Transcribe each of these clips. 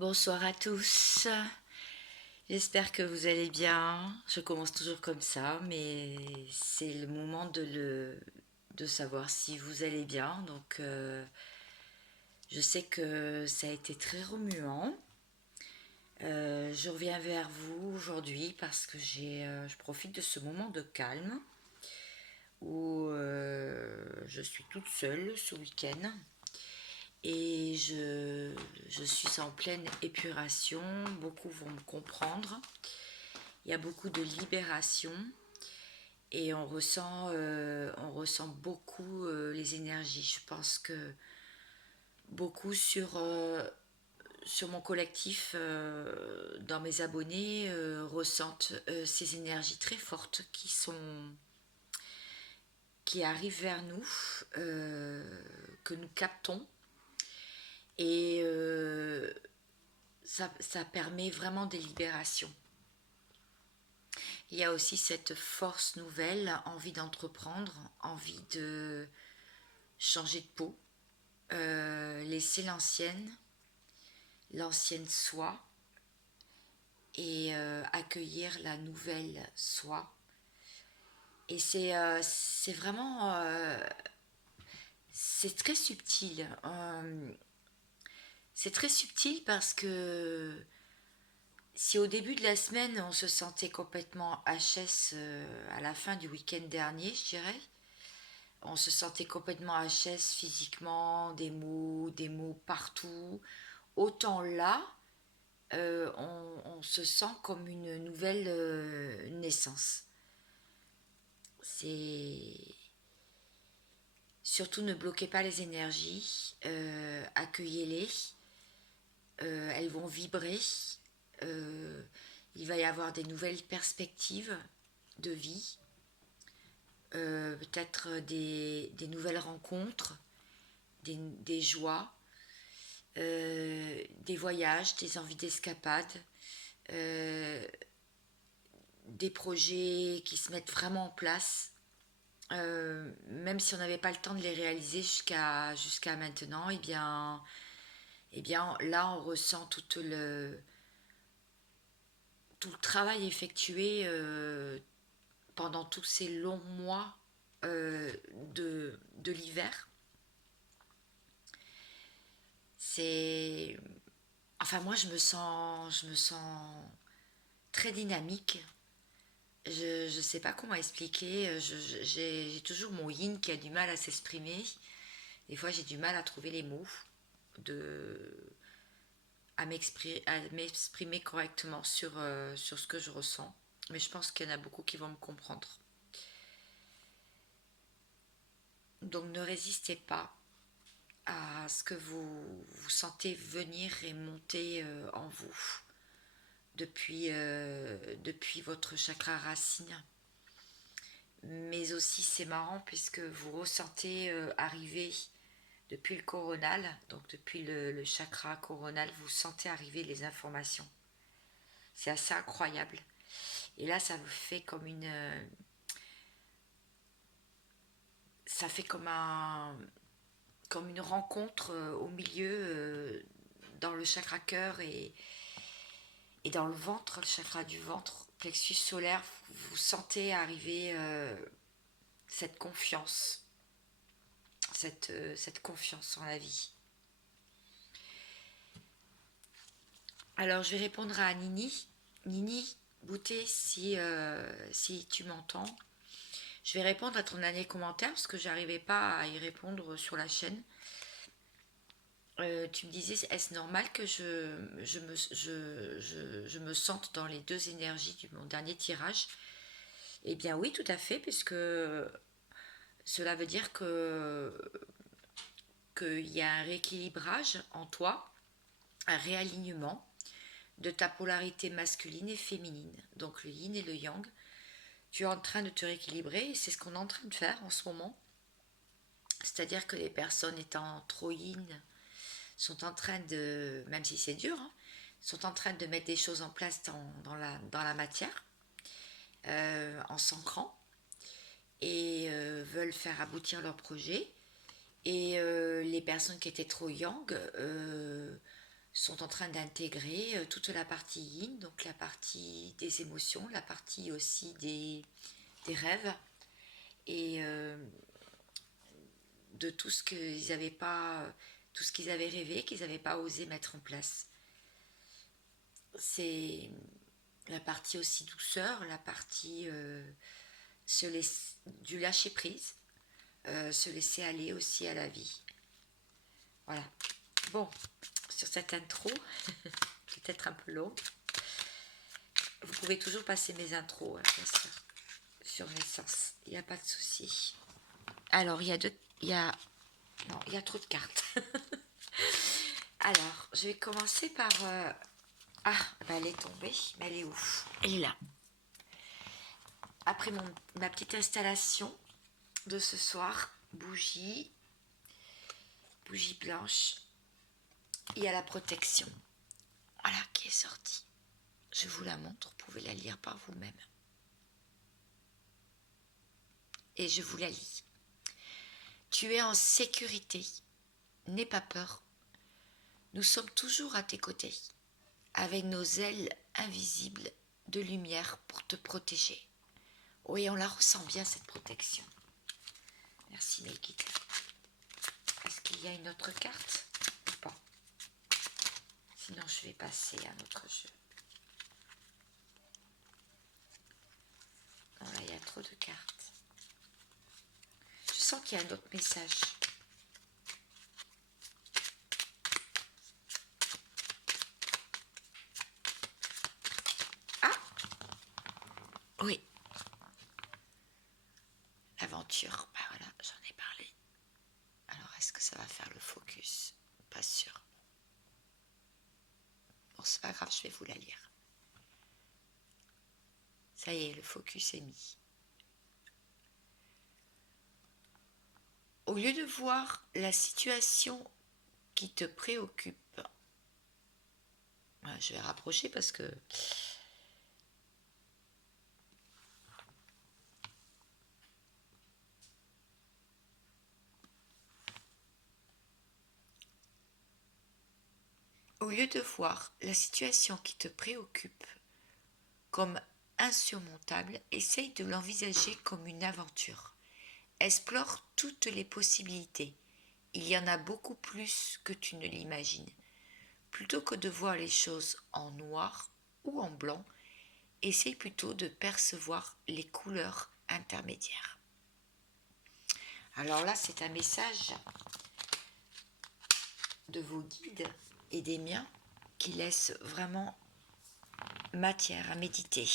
Bonsoir à tous. J'espère que vous allez bien. Je commence toujours comme ça, mais c'est le moment de savoir si vous allez bien. Je sais que ça a été très remuant. Je reviens vers vous aujourd'hui parce que je profite de ce moment de calme où je suis toute seule ce week-end. Et je suis en pleine épuration, beaucoup vont me comprendre. Il y a beaucoup de libération et on ressent beaucoup les énergies. Je pense que beaucoup sur mon collectif, dans mes abonnés, ressentent ces énergies très fortes qui arrivent vers nous, que nous captons. Et ça permet vraiment des libérations. Il y a aussi cette force nouvelle, envie d'entreprendre, envie de changer de peau, laisser l'ancienne soi et accueillir la nouvelle soi. Et c'est vraiment, c'est très subtil. C'est très subtil parce que si au début de la semaine on se sentait complètement HS, à la fin du week-end dernier, je dirais, on se sentait complètement HS physiquement, des mots partout. Autant là, on se sent comme une nouvelle naissance. C'est surtout ne bloquez pas les énergies, accueillez-les, elles vont vibrer. euh, il va y avoir des nouvelles perspectives de vie, peut-être des nouvelles rencontres, des joies, des voyages, des envies d'escapade, euh, des projets qui se mettent vraiment en place, même si on n'avait pas le temps de les réaliser jusqu'à maintenant. Et bien là on ressent tout le travail effectué pendant tous ces longs mois de l'hiver. C'est Enfin, moi, je me sens très dynamique. Je ne sais pas comment expliquer. J'ai toujours mon yin qui a du mal à s'exprimer. Des fois, j'ai du mal à trouver les mots, de, à m'exprimer correctement sur ce que je ressens. Mais je pense qu'il y en a beaucoup qui vont me comprendre. Donc, ne résistez pas à ce que vous sentez venir et monter en vous depuis votre chakra racine. Mais aussi c'est marrant puisque vous ressentez arriver depuis le coronal, donc depuis le chakra coronal, vous sentez arriver les informations. C'est assez incroyable. Et là, ça vous fait ça fait comme une rencontre au milieu, dans le chakra cœur et dans le ventre, le chakra du ventre, plexus solaire. Vous sentez arriver cette confiance, cette confiance en la vie. Alors, je vais répondre à Nini. Nini, Bouté, si tu m'entends, je vais répondre à ton dernier commentaire parce que j'arrivais pas à y répondre sur la chaîne. Tu me disais, est-ce normal que je me sente dans les deux énergies de mon dernier tirage? Eh bien oui, tout à fait, puisque cela veut dire qu'il y a un rééquilibrage en toi, un réalignement de ta polarité masculine et féminine, donc le yin et le yang. Tu es en train de te rééquilibrer et c'est ce qu'on est en train de faire en ce moment. C'est-à-dire que les personnes étant trop yin sont en train de, même si c'est dur, hein, sont en train de mettre des choses en place dans la matière, en s'ancrant, et veulent faire aboutir leur projet. Et les personnes qui étaient trop yang sont en train d'intégrer toute la partie yin, donc la partie des émotions, la partie aussi des rêves et de tout ce qu'ils n'avaient pas, tout ce qu'ils avaient rêvé, qu'ils n'avaient pas osé mettre en place. C'est la partie aussi douceur, la partie du lâcher prise, se laisser aller aussi à la vie. Voilà. Bon, sur cette intro, peut-être un peu longue, vous pouvez toujours passer mes intros, hein, bien sûr, sur l'essence, il n'y a pas de souci. Alors, il y a trop de cartes. Alors, je vais commencer par... Ah, bah elle est tombée, mais elle est où? Elle est là. Après ma petite installation de ce soir, bougie blanche, il y a la protection. Voilà, qui est sortie. Je vous la montre, vous pouvez la lire par vous-même. Et je vous la lis. Tu es en sécurité, n'aie pas peur. Nous sommes toujours à tes côtés, avec nos ailes invisibles de lumière pour te protéger. Oui, on la ressent bien, cette protection. Merci, Melkita. Est-ce qu'il y a une autre carte ou pas? Sinon, je vais passer à un autre jeu. Non, là, il y a trop de cartes. Je sens qu'il y a un autre message. Ah! Oui. L'aventure. Bah voilà, j'en ai parlé. Alors, est-ce que ça va faire le focus? Pas sûr. Bon, c'est pas grave, je vais vous la lire. Ça y est, le focus est mis. Au lieu de voir la situation qui te préoccupe, je vais rapprocher parce que au lieu de voir la situation qui te préoccupe comme insurmontable, essaye de l'envisager comme une aventure. Explore toutes les possibilités. Il y en a beaucoup plus que tu ne l'imagines. Plutôt que de voir les choses en noir ou en blanc, essaye plutôt de percevoir les couleurs intermédiaires. Alors là, c'est un message de vos guides et des miens qui laisse vraiment matière à méditer.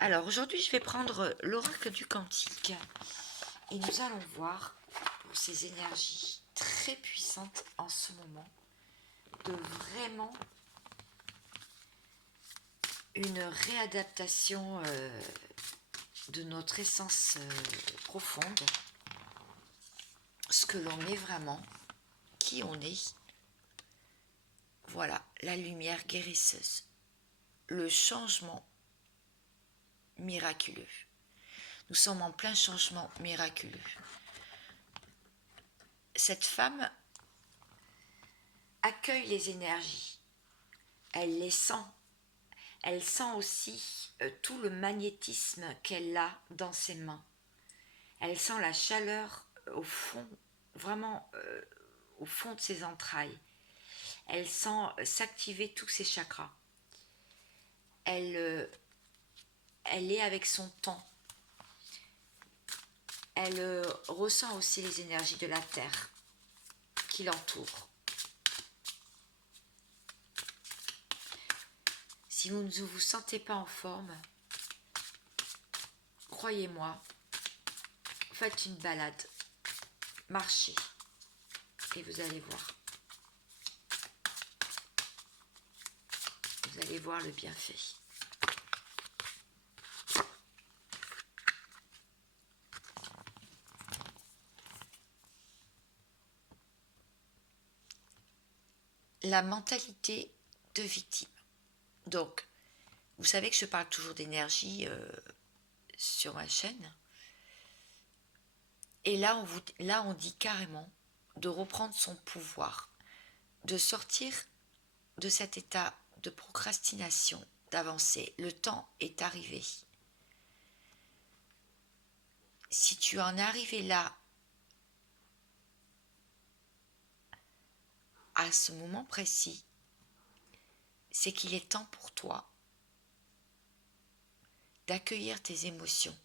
Alors aujourd'hui, je vais prendre l'oracle du Cantique et nous allons voir pour ces énergies très puissantes en ce moment de vraiment une réadaptation de notre essence profonde, ce que l'on est vraiment, qui on est. Voilà, la lumière guérisseuse, le changement miraculeux. Nous sommes en plein changement miraculeux. Cette femme accueille les énergies, elle les sent. Elle sent aussi tout le magnétisme qu'elle a dans ses mains. Elle sent la chaleur au fond, vraiment au fond de ses entrailles. Elle sent s'activer tous ses chakras. Elle est avec son temps. Elle ressent aussi les énergies de la terre qui l'entourent. Si vous ne vous sentez pas en forme, croyez-moi, faites une balade, marchez et vous allez voir. Vous allez voir le bienfait. La mentalité de victime. Donc, vous savez que je parle toujours d'énergie sur ma chaîne. Et là, on dit carrément de reprendre son pouvoir, de sortir de cet état de procrastination, d'avancer. Le temps est arrivé. Si tu en es arrivé là, à ce moment précis, c'est qu'il est temps pour toi d'accueillir tes émotions,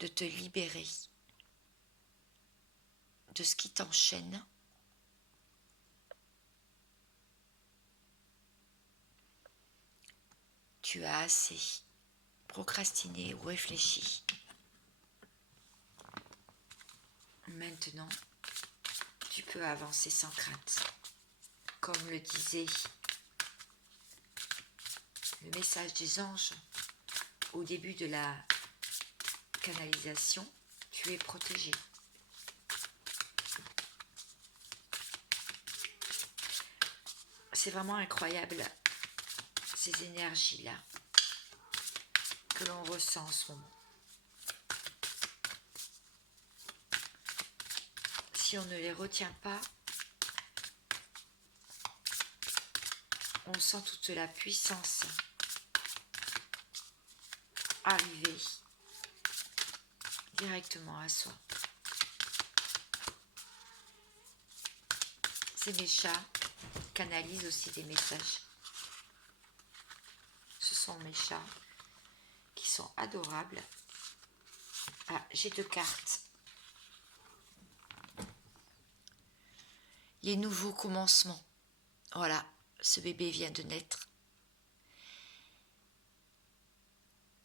de te libérer de ce qui t'enchaîne. Tu as assez procrastiné ou réfléchi. Maintenant, tu peux avancer sans crainte. Comme le disait le message des anges au début de la canalisation, tu es protégé. C'est vraiment incroyable, ces énergies-là que l'on ressent en ce moment. Si on ne les retient pas, on sent toute la puissance arriver directement à soi. Ces méchas canalisent aussi des messages. Ce sont mes chats qui sont adorables. Ah, j'ai 2 cartes. Les nouveaux commencements. Voilà, ce bébé vient de naître.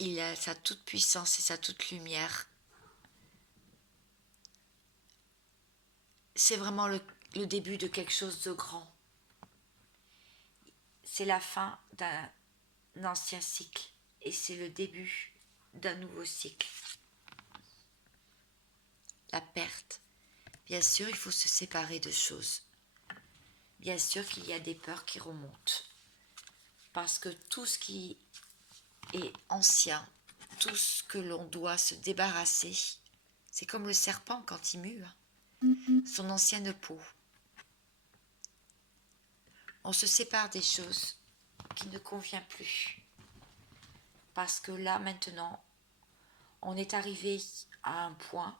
Il a sa toute puissance et sa toute lumière. C'est vraiment le début de quelque chose de grand. C'est la fin d'un ancien cycle et c'est le début d'un nouveau cycle. La perte. Bien sûr, il faut se séparer de choses. Bien sûr qu'il y a des peurs qui remontent. Parce que tout ce qui est ancien, tout ce que l'on doit se débarrasser, c'est comme le serpent quand il mue, son ancienne peau. On se sépare des choses qui ne conviennent plus. Parce que là, maintenant, on est arrivé à un point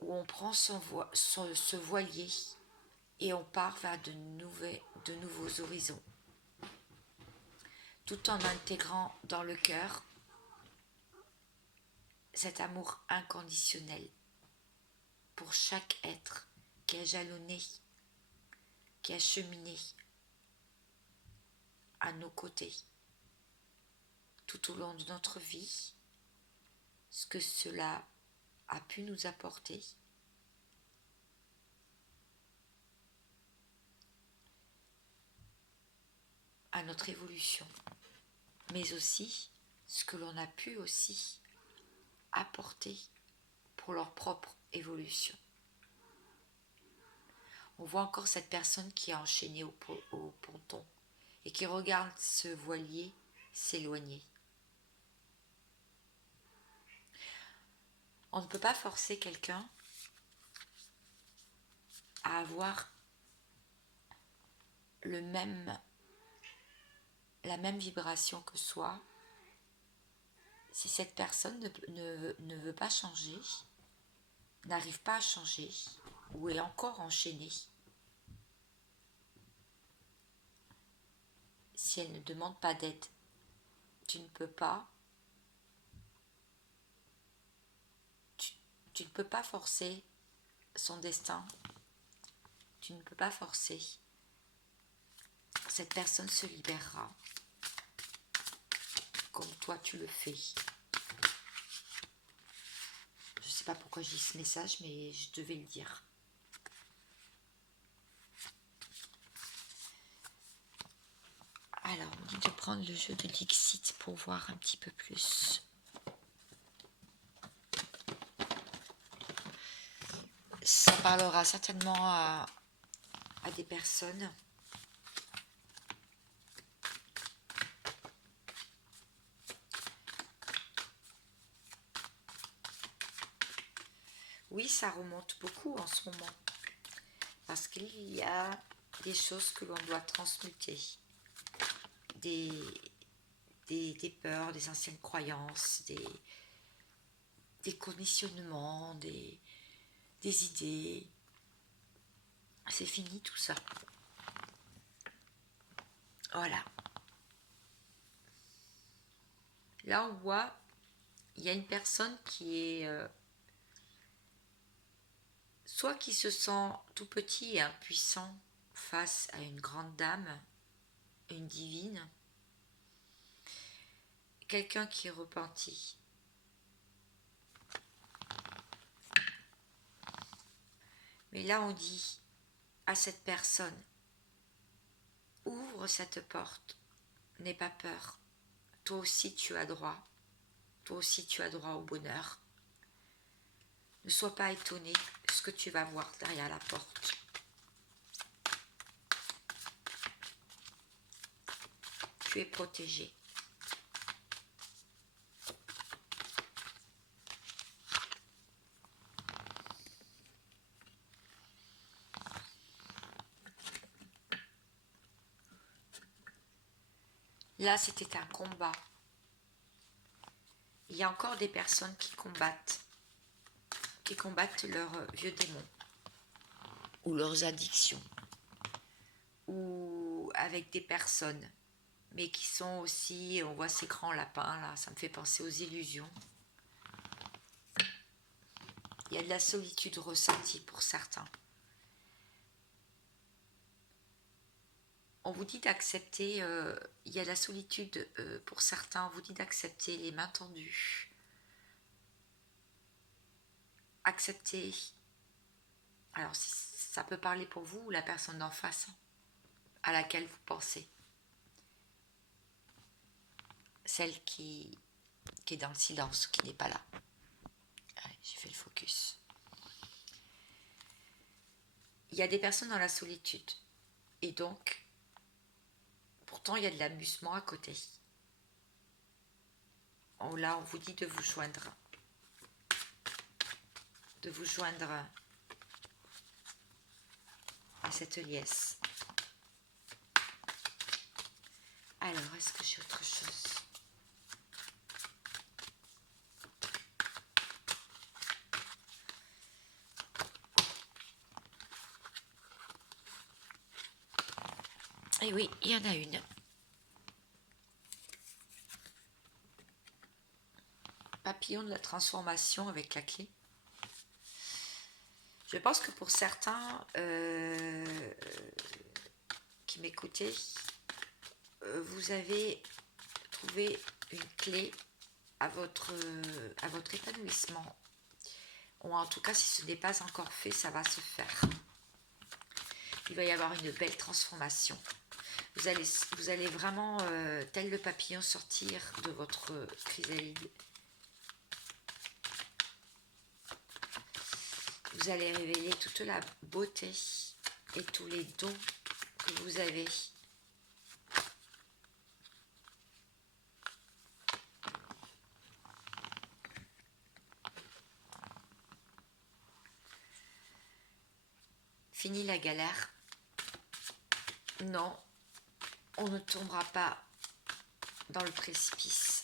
où on prend ce voilier et on part vers de nouveaux horizons. Tout en intégrant dans le cœur cet amour inconditionnel pour chaque être qui a jalonné, qui a cheminé à nos côtés tout au long de notre vie, ce que cela a pu nous apporter. À notre évolution, mais aussi ce que l'on a pu aussi apporter pour leur propre évolution. On voit encore cette personne qui est enchaînée au ponton et qui regarde ce voilier s'éloigner. On ne peut pas forcer quelqu'un à avoir la même vibration que soi. Si cette personne ne veut pas changer, n'arrive pas à changer ou est encore enchaînée, si elle ne demande pas d'aide, tu ne peux pas forcer son destin, tu ne peux pas forcer. Cette personne se libérera comme toi tu le fais. Je ne sais pas pourquoi je dis ce message, mais je devais le dire. Alors, on dit de prendre le jeu de Dixit pour voir un petit peu plus. Ça parlera certainement à des personnes oui, ça remonte beaucoup en ce moment parce qu'il y a des choses que l'on doit transmuter, des, des peurs, des anciennes croyances, des conditionnements, des idées. C'est fini tout ça. Voilà. Là, on voit, il y a une personne qui est soit qui se sent tout petit et impuissant face à une grande dame, une divine, quelqu'un qui est repenti. Mais là, on dit à cette personne, ouvre cette porte, n'aie pas peur, toi aussi tu as droit, toi aussi tu as droit au bonheur. Ne sois pas étonné de ce que tu vas voir derrière la porte. Tu es protégé. Là, c'était un combat. Il y a encore des personnes qui combattent leurs vieux démons, ou leurs addictions, ou avec des personnes, mais qui sont aussi, on voit ces grands lapins là, ça me fait penser aux illusions. Il y a de la solitude ressentie pour certains. On vous dit d'accepter, il y a de la solitude pour certains, on vous dit d'accepter les mains tendues. Accepter, alors si ça peut parler pour vous ou la personne d'en face à laquelle vous pensez. Celle qui est dans le silence, qui n'est pas là. Allez, j'ai fait le focus. Il y a des personnes dans la solitude. Et donc, pourtant, il y a de l'amusement à côté. Là, on vous dit de vous joindre. De vous joindre à cette liesse. Alors, est-ce que j'ai autre chose ? Eh oui, il y en a une. Papillon de la transformation avec la clé. Je pense que pour certains qui m'écoutaient, vous avez trouvé une clé à votre épanouissement. Ou en tout cas, si ce n'est pas encore fait, ça va se faire. Il va y avoir une belle transformation. Vous allez vraiment, tel le papillon, sortir de votre chrysalide. Vous allez révéler toute la beauté et tous les dons que vous avez. Fini la galère. Non, on ne tombera pas dans le précipice.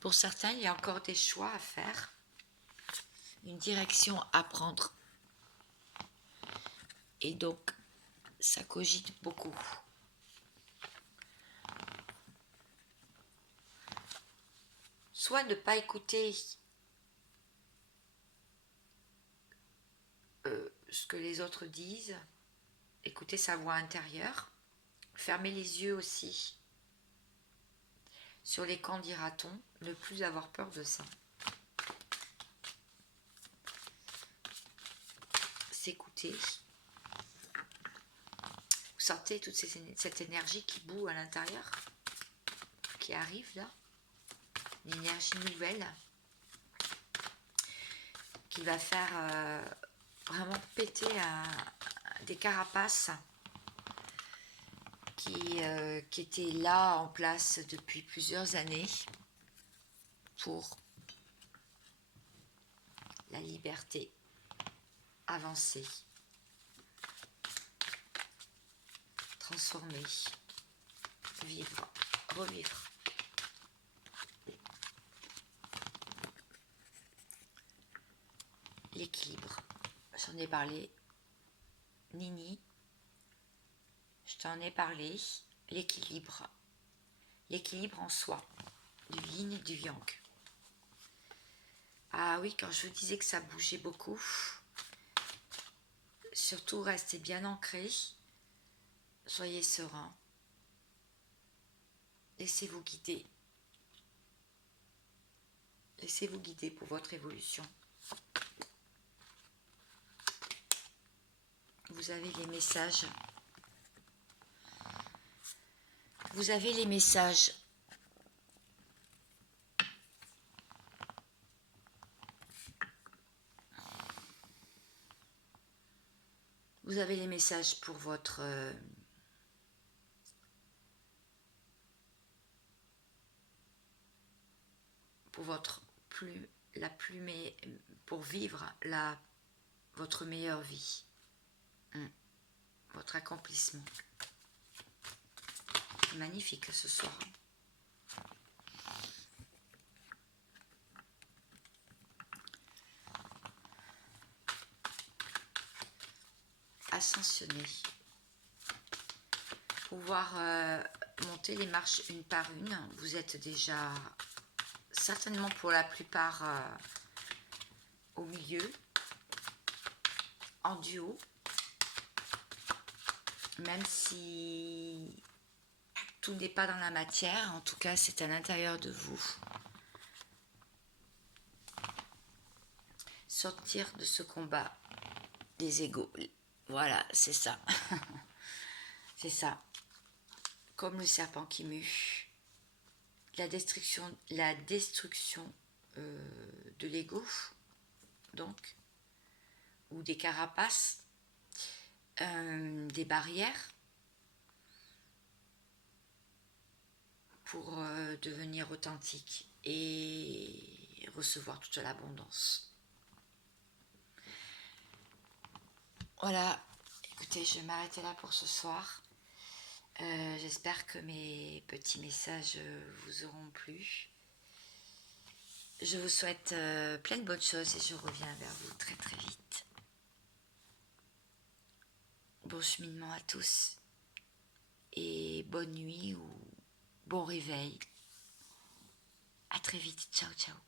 Pour certains, il y a encore des choix à faire, une direction à prendre. Et donc, ça cogite beaucoup. Soit ne pas écouter ce que les autres disent, écouter sa voix intérieure, fermer les yeux aussi sur les quand dira-t-on, ne plus avoir peur de ça. S'écouter. Vous sentez toute cette énergie qui bout à l'intérieur, qui arrive là, une énergie nouvelle qui va faire vraiment péter des carapaces qui étaient là en place depuis plusieurs années pour la liberté avancer, transformer, vivre, revivre. L'équilibre, j'en ai parlé. Nini, je t'en ai parlé. L'équilibre en soi, du yin et du yang. Ah oui, quand je vous disais que ça bougeait beaucoup, surtout restez bien ancrés, soyez serein, laissez-vous guider pour votre évolution. Vous avez les messages. Vous avez les messages. Vous avez les messages pour votre pour vivre votre meilleure vie, votre accomplissement. C'est magnifique ce soir. Ascensionner, pouvoir monter les marches une par une. Vous êtes déjà certainement pour la plupart au milieu, en duo, même si tout n'est pas dans la matière, en tout cas c'est à l'intérieur de vous. Sortir de ce combat des égos. Voilà, c'est ça. C'est ça. Comme le serpent qui mue. La destruction de l'ego, donc, ou des carapaces, des barrières, pour devenir authentique et recevoir toute l'abondance. Voilà, écoutez, je vais m'arrêter là pour ce soir. J'espère que mes petits messages vous auront plu. Je vous souhaite plein de bonnes choses et je reviens vers vous très très vite. Bon cheminement à tous et bonne nuit ou bon réveil. À très vite, ciao ciao.